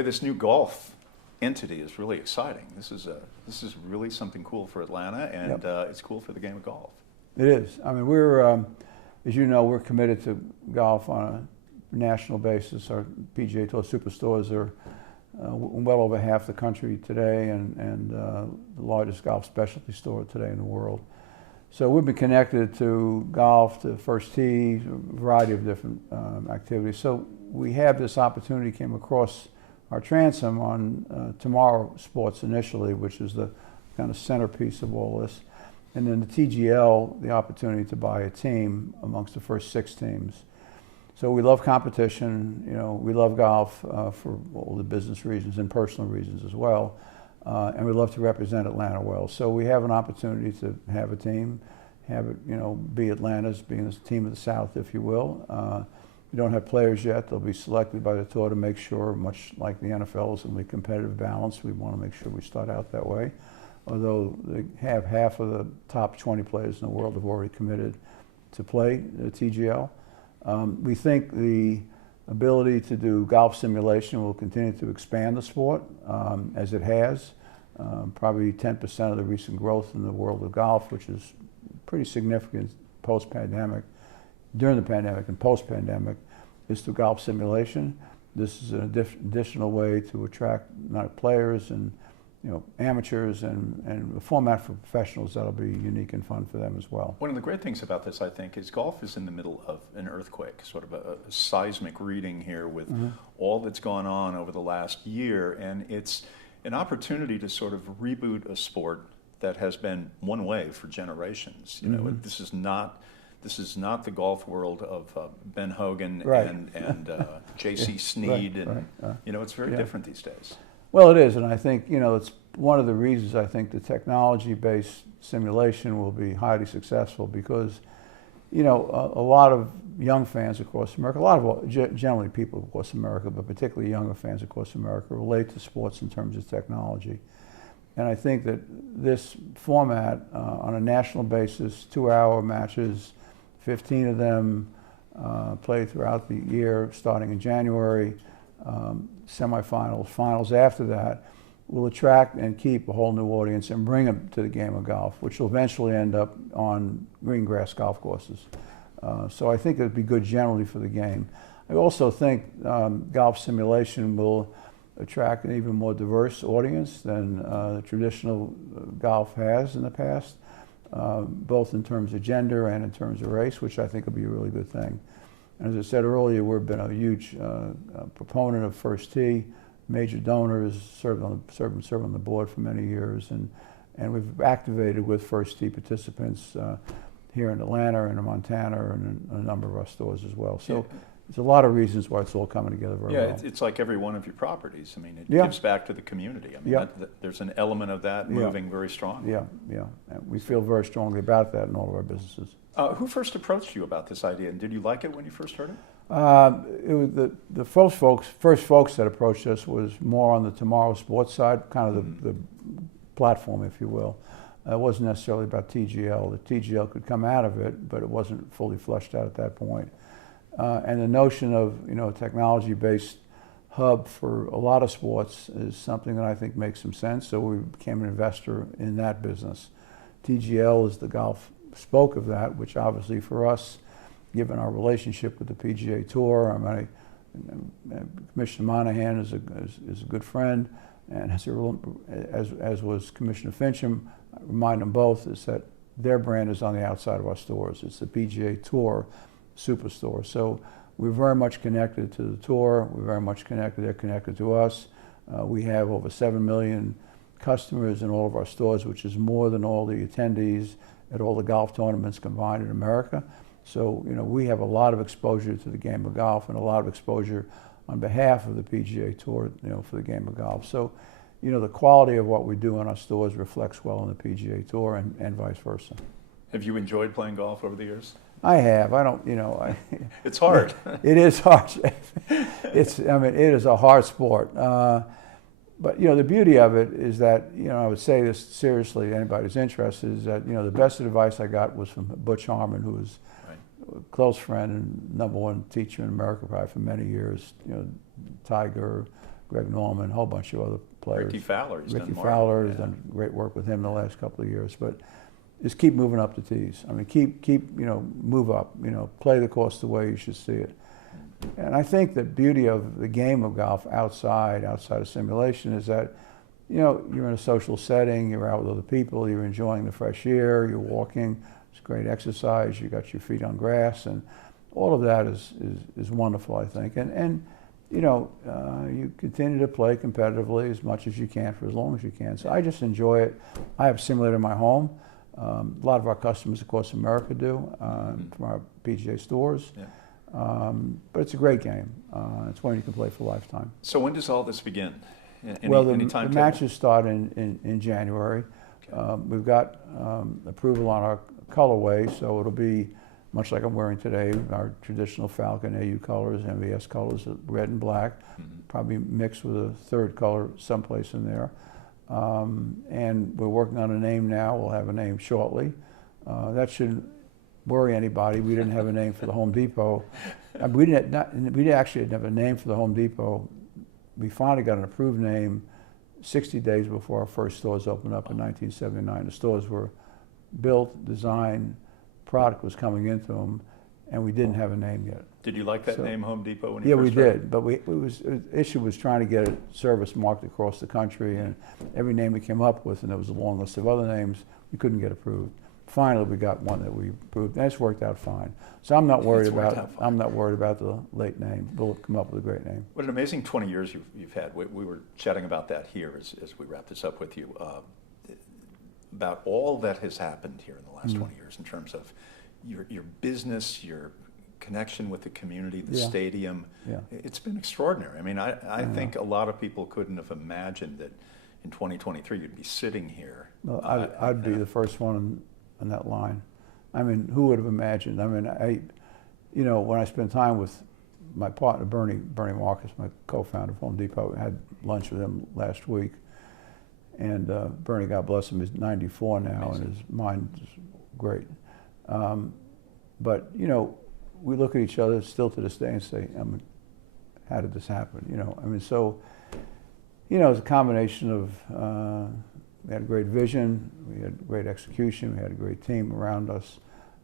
Hey, this new golf entity is really exciting. This is really something cool for Atlanta, and it's cool for the game of golf. It is. I mean, we're, as you know, we're committed to golf on a national basis. Our PGA Tour Superstores are well over half the country today, and the largest golf specialty store today in the world. So we've been connected to golf, to First Tee, a variety of different activities. So we have this opportunity, came across our transom on Tomorrow Sports initially, which is the kind of centerpiece of all this. And then the TGL, the opportunity to buy a team amongst the first 6 teams. So we love competition, you know, we love golf for all the business reasons and personal reasons as well. And we love to represent Atlanta well. So we have an opportunity to have a team, have it, you know, be Atlanta's, being the team of the South, if you will. We don't have players yet. They'll be selected by the tour to make sure, much like the NFL, is going to be competitive balance. We want to make sure we start out that way. Although they have half of the top 20 players in the world have already committed to play the TGL. We think the ability to do golf simulation will continue to expand the sport, as it has. Probably 10% of the recent growth in the world of golf, which is pretty significant post-pandemic, during the pandemic and post-pandemic, is through golf simulation. This is an additional way to attract not players and, you know, amateurs, and a format for professionals that'll be unique and fun for them as well. One of the great things about this, I think, is golf is in the middle of an earthquake, sort of a seismic reading here with all that's gone on over the last year, and it's an opportunity to sort of reboot a sport that has been one way for generations. You know, this is not the golf world of Ben Hogan and J.C. Snead, you know, it's very different these days. Well, it is, and I think, you know, it's one of the reasons I think the technology-based simulation will be highly successful because, you know, a lot of young fans across America, a lot of generally people across America, but particularly younger fans across America, relate to sports in terms of technology. And I think that this format on a national basis, 2-hour matches, 15 of them played throughout the year, starting in January, semifinals, finals after that, will attract and keep a whole new audience and bring them to the game of golf, which will eventually end up on green grass golf courses. So I think it would be good generally for the game. I also think golf simulation will attract an even more diverse audience than the traditional golf has in the past, both in terms of gender and in terms of race, which I think will be a really good thing. And as I said earlier, we've been a huge proponent of First Tee, major donors, served on the board for many years, and we've activated with First Tee participants here in Atlanta and in Montana and in a number of our stores as well. So there's a lot of reasons why it's all coming together very well. Yeah, it's like every one of your properties. I mean, it gives back to the community. I mean, there's an element of that moving very strong. Yeah. And we feel very strongly about that in all of our businesses. Who first approached you about this idea, and did you like it when you first heard it? It was the first folks that approached us was more on the Tomorrow Sports side, kind of the platform, if you will. It wasn't necessarily about TGL. The TGL could come out of it, but it wasn't fully fleshed out at that point. And the notion of, you know, a technology-based hub for a lot of sports is something that I think makes some sense. So we became an investor in that business. TGL is the golf spoke of that, which obviously for us, given our relationship with the PGA Tour, Commissioner Monahan is a good friend, and as was Commissioner Fincham. I remind them both is that their brand is on the outside of our stores. It's the PGA Tour Superstore. So we're very much connected to the tour. We're very much connected. They're connected to us. We have over 7 million customers in all of our stores, which is more than all the attendees at all the golf tournaments combined in America. So, you know, we have a lot of exposure to the game of golf and a lot of exposure on behalf of the PGA Tour, you know, for the game of golf. So, you know, the quality of what we do in our stores reflects well on the PGA Tour and vice versa. Have you enjoyed playing golf over the years? I have. I don't, you know. It's hard. It is hard. I mean, it is a hard sport. But, you know, the beauty of it is that, you know, I would say this seriously, anybody who's interested, is that, you know, the best advice I got was from Butch Harmon, who was a close friend and #1 teacher in America probably for many years, you know, Tiger, Greg Norman, a whole bunch of other players. Ricky Fowler. Ricky Fowler has done great work with him the last couple of years. But just keep moving up the tees. I mean, keep move up. Play the course the way you should see it. And I think the beauty of the game of golf outside of simulation is that, you're in a social setting, you're out with other people, you're enjoying the fresh air, you're walking, it's great exercise, you got your feet on grass, and all of that is wonderful, I think. And you continue to play competitively as much as you can for as long as you can. So I just enjoy it. I have a simulator in my home. A lot of our customers across America do, from our PGA stores. Yeah. But it's a great game. It's one you can play for a lifetime. So when does all this begin? The matches start in January. Okay. We've got approval on our colorway, so it'll be much like I'm wearing today, our traditional Falcon AU colors, MVS colors, red and black, probably mixed with a third color someplace in there. And we're working on a name now. We'll have a name shortly. That shouldn't worry anybody. We didn't have a name for the Home Depot. We actually didn't have a name for the Home Depot. We finally got an approved name 60 days before our first stores opened up in 1979. The stores were built, designed, product was coming into them, and we didn't have a name yet. Did you like that name, Home Depot, when you first started? Yeah, we did, but the issue was trying to get a service marked across the country, and every name we came up with, and there was a long list of other names, we couldn't get approved. Finally, we got one that we approved, and it's worked out fine. So I'm not worried about the late name. We'll come up with a great name. What an amazing 20 years you've had. We were chatting about that here as we wrap this up with you, about all that has happened here in the last 20 years in terms of your business, your connection with the community, the stadium. Yeah. It's been extraordinary. I mean, I think a lot of people couldn't have imagined that in 2023 you'd be sitting here. Well, I'd be the first one on that line. I mean, who would have imagined? I mean, when I spend time with my partner, Bernie Marcus, my co-founder of Home Depot, I had lunch with him last week. And Bernie, God bless him, is 94 now. Amazing. And his mind is great. But, we look at each other still to this day and say, how did this happen? So, it's a combination of, we had a great vision, we had great execution, we had a great team around us,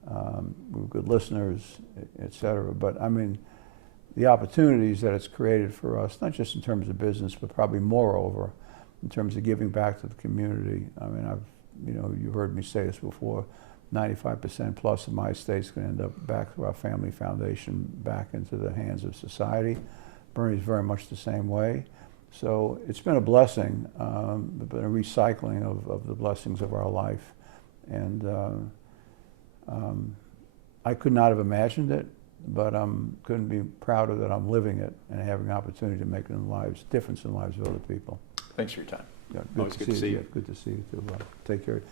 we were good listeners, et cetera. But the opportunities that it's created for us, not just in terms of business, but probably moreover, in terms of giving back to the community. You've heard me say this before, 95% plus of my estate's going to end up back through our family foundation, back into the hands of society. Bernie's very much the same way. So it's been a blessing, but a recycling of the blessings of our life. And I could not have imagined it, but couldn't be prouder that I'm living it and having an opportunity to make a difference in the lives of other people. Thanks for your time. Yeah, good to see you. Good to see you too. Take care.